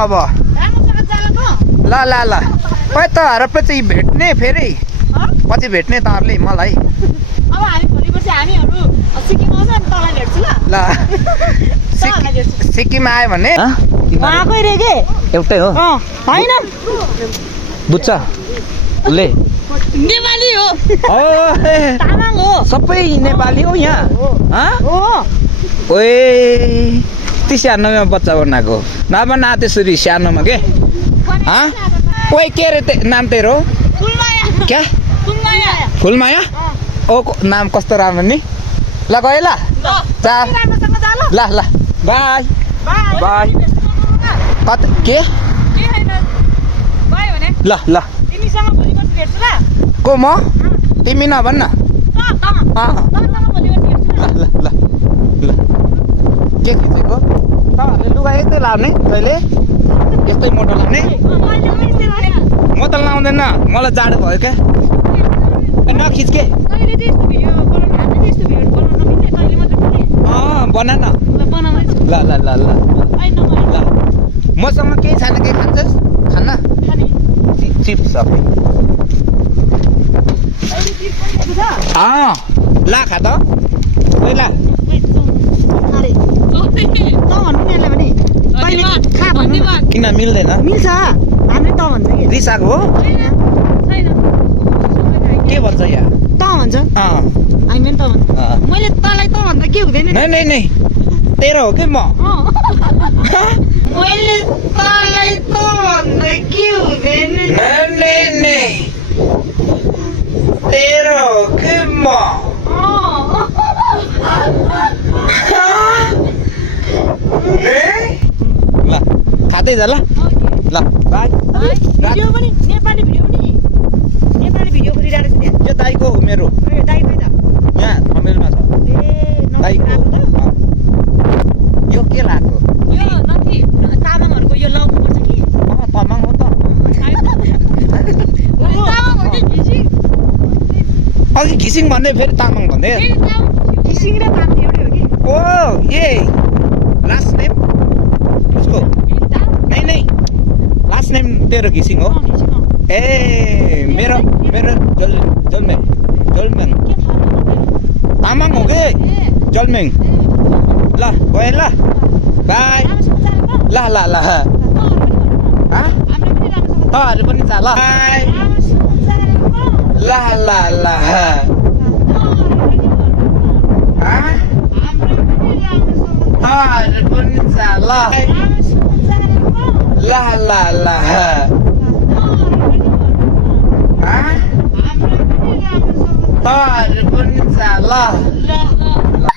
अब ल ल ल खै तँहरू पछि भेट्ने फेरि पछि भेट्ने तँहरूले मलाई अब हामी भोलिपर्सि हामीहरू सिक्किम आउँछ अनि तँलाई भेट्छु ल सिक्किम आयो भने उहाँकै रे के एउटै हो होइन बुझ्छ उसले नेपाली हो तामाङ हो सबै नेपाली हो यहाँ हो ओए यति सानोमा बच्चा बनाएको नभए न त्यसरी सानोमा के ओए के रे नाम तेरो क्या फुलमाया ओ नाम कस्तो राम्रो नि ल गयो ल ल ल बाई बाई कति के ल ल को म तिमी नभन् न ल ल ल के खिचेको तपाईँहरूले लुगा यस्तै लाउने कहिले यस्तै मोटो लाउने म त लाउँदैन मलाई जाडो भयो क्या नखिच के बना न ल ल ल ल ल मसँग केही छैन केही खान्छस् खाना चिप्स सबै ला खा त ल किन मिल्दैन मिल्छ हामीले त भन्छ कि रिसाएको हो के भन्छ यहाँ त भन्छ हामी त भन्छ मैले तँलाई त भन्दा के हुँदैन नै नै तेरो हो कि म मैले तँलाई त भन्दा के हुँदैन नै तेरो हो कि म ल खाँदै जा ल ल बाई भिडियो पनि नेपाली भिडियो पनि नेपाली भिडियो खोलिरहेको छ यो दाइको हो मेरो दाइ खोइ त यहाँ थमेलमा छ दाइको यो के लाग्यो यो नथी तामाङहरूको यो लगाउनु पर्छ कि तामाङ हो त अघि घिसिङ भन्दै फेरि तामाङ भन्दै घिसिङ र तामाङ एउटै हो कि ओ ए लास्ट नेम उसको नै लास्ट नेम तेरो घिसिङ हो ए मेरो जलमेङ तामाङ हो कि जलमेङ ल गएँ ल बाई ल ल ल तँहरू पनि जा ल बाई ल ल ल तँहरू पनि जा ल ल ल ल तँहरू पनि जा ल